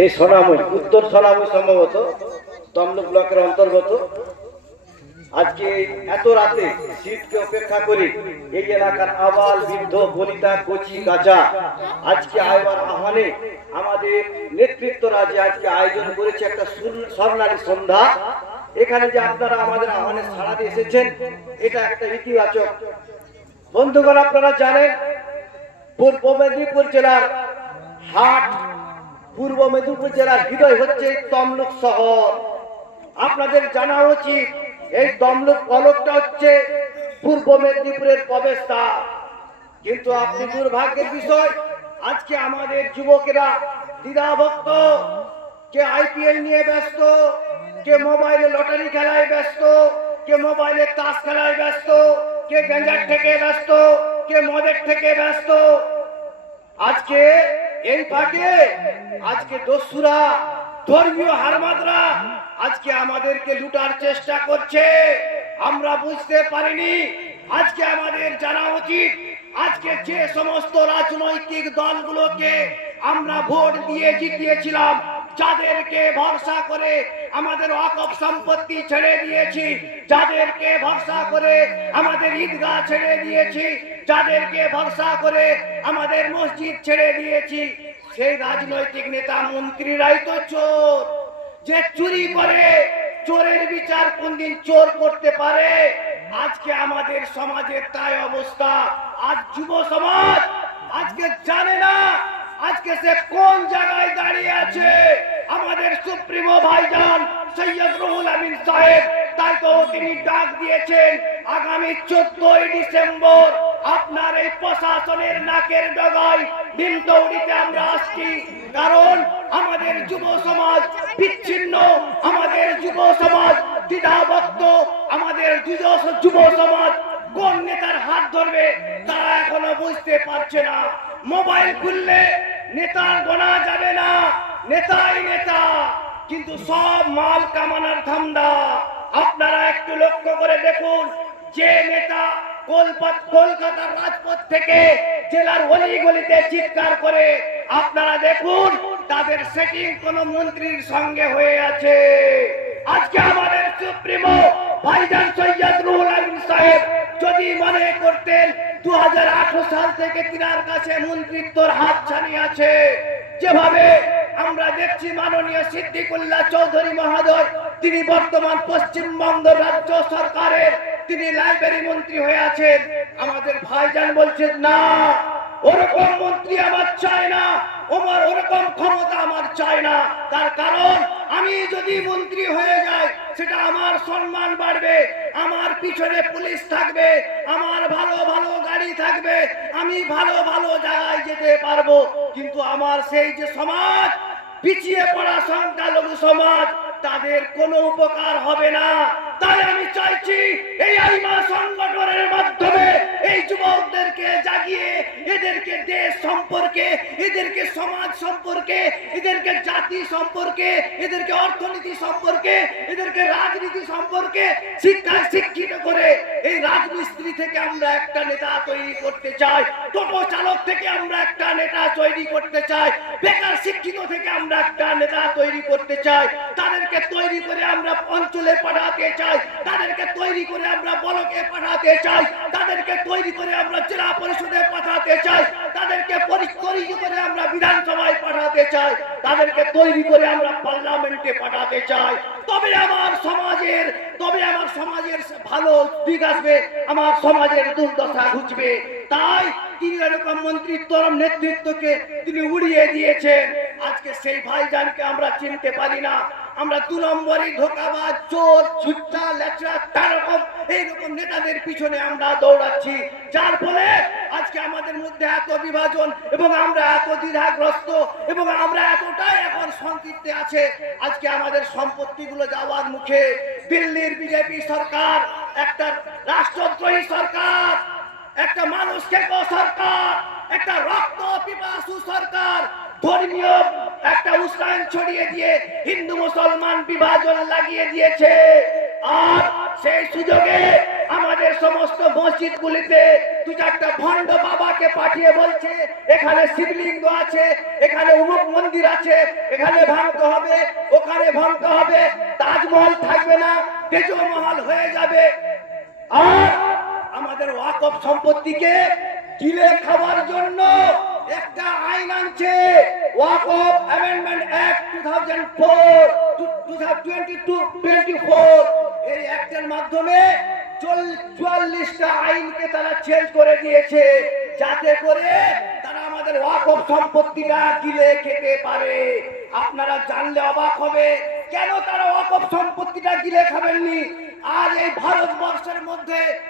এই সোনামুড়ি উত্তর সোনামুড়ি সম্ভবত তমলুক ব্লকের অন্তর্গত। আজকে এত রাতে শীতকে উপেক্ষা করে এই এলাকার আবাল বৃদ্ধ বনিতা কচি কাঁচা আজকে আইবার আহ্বানে আমাদের নেতৃত্বরা যে আজকে আয়োজন করেছে একটা স্বর্ণালী সন্ধ্যা। এখানে যে আপনারা আমাদের আহ্বানে সাড়া দিয়ে এসেছেন, এটা একটা ইতিবাচক। বন্ধুগণ, আপনারা জানেন পূর্ব মেদিনীপুর জেলার হাট, পূর্ব মেদিনীপুর জেলার হৃদয় হচ্ছে তমলুক শহর। আপনাদের জানা উচিত এই তমলুক পলকটা হচ্ছে পূর্ব মেদিনীপুরের প্রবেশদ্বার। কিন্তু আপনি দুর্ভাগ্যের বিষয়, আজকে আমাদের যুবকেরা দ্বিধাভক্ত, কে আইপিএল নিয়ে ব্যস্ত, কে মোবাইলে লটারি খেলায় ব্যস্ত, কে মোবাইলে তাস খেলায় ব্যস্ত, কে গেঞ্জার থেকে ব্যস্ত, কে মদের থেকে ব্যস্ত। আজকে এই ফাঁকে আজকে দস্যুরা, ধর্মীয় হারমাদরা আজকে আমাদেরকে লুটার চেষ্টা করছে। আমরা বুঝতে পারিনি। আজকে আমাদের জানা উচিত, আজকে যে সমস্ত রাজনৈতিক দলগুলোকে আমরা ভোট দিয়ে জিতিয়েছিলাম, যাদেরকে ভরসা করে আমাদের ওয়াকফ সম্পত্তি ছেড়ে দিয়েছি, যাদেরকে ভরসা করে আমাদের ঈদগাহ ছেড়ে দিয়েছি, যাদেরকে ভরসা করে আমাদের মসজিদ ছেড়ে দিয়েছি, সেই রাজনৈতিক নেতা মন্ত্রীরাই তো চোর। যে চুরি করে, চোরের বিচার কোনদিন চোর করতে পারে? আজকে আমাদের সমাজের তাই অবস্থা। আজ যুব সমাজ আজকে জানে না আজকে সে কোন জায়গায় দাঁড়িয়ে আছে। আমাদের সুপ্রিমো ভাইজান সৈয়দ রুহুল আমিন সাহেব, তাই তো তিনি ডাক দিয়েছেন আগামী 14ই ডিসেম্বর আপনার এই প্রশাসনের নাকের ডগায় নিমতৌড়িতে আমরা আসছি। কারণ আমাদের যুব সমাজ বিচ্ছিন্ন, আমাদের যুব সমাজ দ্বিধাভক্ত, আমাদের যুব সমাজ কোন নেতার হাত ধরবে তারা এখনো বুঝতে পারছে না। মোবাইল খুললে নেতার গোনা যাবে না, নেতাই নেতা, কিন্তু সব মাল কামানোর ধান্দা। আপনারা একটু লক্ষ্য করে দেখুন, যে নেতা কলকাতার রাজপথ থেকে জেলার অলিগলিতে চিৎকার করে, আপনারা দেখুন তাদের সেটিং কোন মন্ত্রীর সঙ্গে হয়ে আছে। আজকে আমাদের সুপ্রিমো ভাইজান সৈয়দ রুহুল আমিন সাহেব যদি মনে করতেন 2018 সাল থেকে তিনার কাছে মন্ত্রিত্বর হাত ছানি আছে, যেভাবে আমরা দেখছি মাননীয় সিদ্দিকুল্লাহ চৌধুরী মহোদয়, তিনি বর্তমান পশ্চিমবঙ্গ রাজ্য সরকারের তিনি লাইব্রেরি মন্ত্রী হয়ে আছেন। আমাদের ভাইজান বলছেন না, ওরকম মন্ত্রী আমার চাই না, ওরকম ক্ষমতা আমার চাই না। তার কারণ আমি যদি মন্ত্রী হয়ে যাই সেটা আমার সম্মান বাড়বে, আমার পিছনে পুলিশ থাকবে, আমার ভালো ভালো গাড়ি থাকবে, আমি ভালো ভালো জায়গায় যেতে পারবো। কিন্তু আমার সেই যে সমাজ, পিছিয়ে পড়া সংখ্যালঘু সমাজ, তাদের কোনো উপকার হবে না। তাই আমি চাইছি এই আইমা সংগঠনের মাধ্যমে এই যুবকদেরকে জাগিয়ে এদেরকে দেশ সম্পর্কে, এদেরকে সমাজ সম্পর্কে, এদেরকে জাতি সম্পর্কে, এদেরকে অর্থনীতি সম্পর্কে, এদেরকে রাজনীতি সম্পর্কে শিক্ষায় শিক্ষিত করে এই রাজমিস্ত্রি থেকে আমরা একটা নেতা তৈরি করতে চাই, টোটো চালক থেকে আমরা একটা নেতা তৈরি করতে চাই, বেকার শিক্ষিত থেকে আমরা একটা নেতা তৈরি করতে চাই। তাদেরকে তৈরি করে আমরা অঞ্চলে পাঠাতে চাই, তাদেরকে তৈরি করে আমরা ব্লকে পাঠাতে চাই, তাদেরকে তৈরি করে আমরা জেলা পরিষদে পাঠাতে চাই, তাদেরকে তৈরি করে আমরা বিধানসভায় পাঠাতে চাই, তাদেরকে তৈরি করে আমরা পার্লামেন্টে পাঠাতে চাই। তবে আমার সমাজের ভালো দিক আসবে, আমার সমাজের দুর্দশা ঘুচবে। তাই তিনি এরকম মন্ত্রিত্ব নেতৃত্বকে তিনি উড়িয়ে দিয়েছেন। আজকে সেই ভাইজানকে আমরা চিনতে পারি না। আমরা 2 নম্বরই ধোঁকাবাজ, চোর, ঝুট্টা, লেচড়া, তারকম এইরকম নেতাদের পিছনে আমরা দৌড়াচ্ছি, যার ফলে আজকে আমাদের মধ্যে এত বিভাজন এবং আমরা এত দ্বিধাগ্রস্ত এবং আমরা এতটাই এখন সংকীর্ণে আছে। আজকে আমাদের সম্পত্তিগুলো যাওয়ার মুখে। দিল্লির বিজেপি সরকার একটা রাষ্ট্রদ্রোহী সরকার, একটা মানুষ খেকো সরকার, একটা রক্ত পিপাসু সরকার, ধর্মীয় একটা উস্কান ছড়িয়ে দিয়ে হিন্দু মুসলমান বিভাজন লাগিয়ে দিয়েছে। আর সেই সুযোগে আমাদের সমস্ত মসজিদগুলিতে দু চারটা ভণ্ড বাবাকে পাঠিয়ে বলছে এখানে শিবলিঙ্গ আছে, এখানে অমুক মন্দির আছে, এখানে ভাঙতে হবে, ওখানে ভাঙতে হবে, তাজমহল থাকবে না, তেজমহল হয়ে যাবে। আর আমাদের ওয়াকফ সম্পত্তিকে গিলে খাওয়ার জন্য একটা আইন আনছে, ওয়াকফ অ্যামেন্ডমেন্ট অ্যাক্ট 2004 এই অ্যাক্টের মাধ্যমে 44টা আইনকে তারা চেঞ্জ করে দিয়েছে, যাতে করে তারা আমাদের ওয়াকফ সম্পত্তিটা গিলে খেতে পারে। আপনারা জানলে অবাক হবে কেন তারা ওয়াকফ সম্পত্তিটা গিলে খাবেননি। আর এই ভারতবর্ষের মধ্যে